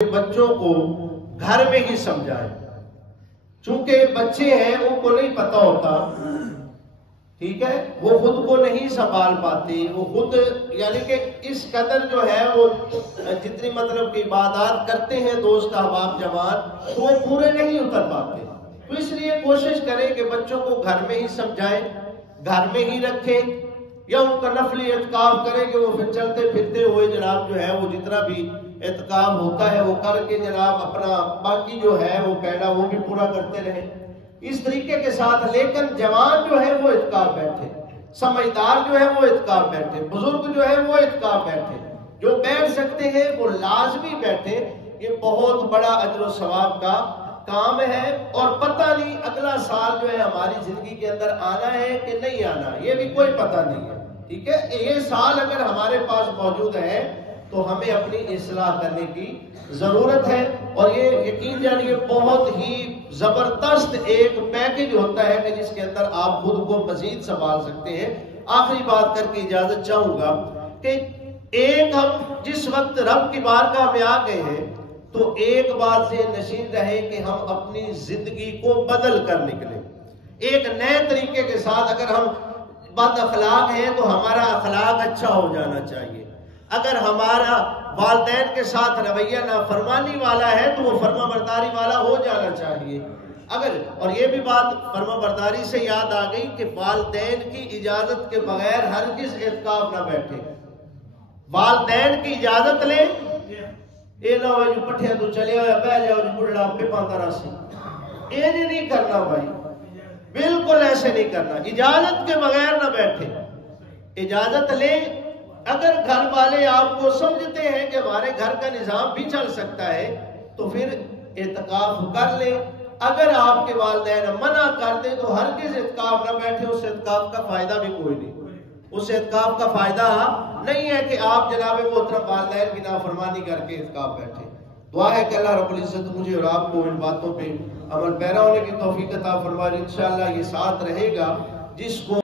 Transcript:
बच्चों को घर में ही समझाएं। चूंकि बच्चे हैं, उनको नहीं पता होता, ठीक है, वो खुद को नहीं संभाल पाते, वो खुद यानी कि इस कदर जो है वो जितनी मतलब की इबादत करते हैं दोस्त अहबाब जवान, तो वो पूरे नहीं उतर पाते। तो इसलिए कोशिश करें कि बच्चों को घर में ही समझाएं, घर में ही रखें, या उनका नफली एतकाफ करें कि वो फिर चलते फिरते हुए जनाब जो है वो जितना भी एतकाफ होता है वो करके जनाब अपना बाकी जो है वो कहना वो भी पूरा करते रहे इस तरीके के साथ। लेकिन जवान जो है वो एतकाफ बैठे, समझदार जो है वो एतकाफ बैठे, बुजुर्ग जो है वो एतकाफ बैठे, जो बैठ सकते हैं वो लाजमी बैठे। ये बहुत बड़ा अजर व सवाब का काम है। और पता नहीं अगला साल जो है हमारी जिंदगी के अंदर आना है कि नहीं आना, ये भी कोई पता नहीं है, ठीक है। ये साल अगर हमारे पास मौजूद है तो हमें अपनी इस्लाह करने की जरूरत है। और ये यकीन जानिए बहुत ही जबरदस्त एक पैकेज होता है कि जिसके अंदर आप खुद को मजीद संभाल सकते हैं। आखिरी बात करके इजाजत चाहूंगा कि एक हम जिस वक्त रब की बारगाह में आ गए हैं तो एक बात से नशीन रहे कि हम अपनी जिंदगी को बदल कर निकले एक नए तरीके के साथ। अगर हम बद अखलाक हैं तो हमारा अखलाक अच्छा हो जाना चाहिए। अगर हमारा वालिदैन के साथ रवैया नाफरमानी वाला है तो वो फर्माबरदारी वाला हो जाना चाहिए। अगर और ये भी बात फर्माबरदारी से याद आ गई कि वालिदैन की इजाजत के बगैर हरगिज एतकाफ ना बैठे। वालिदैन की इजाजत ले, ये ना हो जो पट्ठिया तो चले हो बह जाओ जो बुढ़ा पे पाता राशि, ये नहीं करना भाई, बिल्कुल ऐसे नहीं करना। इजाजत के बगैर ना बैठे, इजाजत ले। अगर घर वाले आपको समझते हैं कि हमारे घर का निजाम भी चल सकता है तो फिर एतकाफ कर ले। अगर आपके वालिदैन मना कर दे तो हरगिज एतकाफ ना बैठे, उस एतकाफ का फायदा भी कोई नहीं। उस एतकाफ का फायदा नहीं है कि आप जनाब मोहतरम वालिदैन की नाफरमानी करके एतकाफ बैठे। दुआ है कि अल्लाह रब्बुल इज्जत मुझे और आपको इन बातों पे अमल पैरा होने की तौफीक अता फरमाए। इंशाअल्लाह ये साथ रहेगा जिसको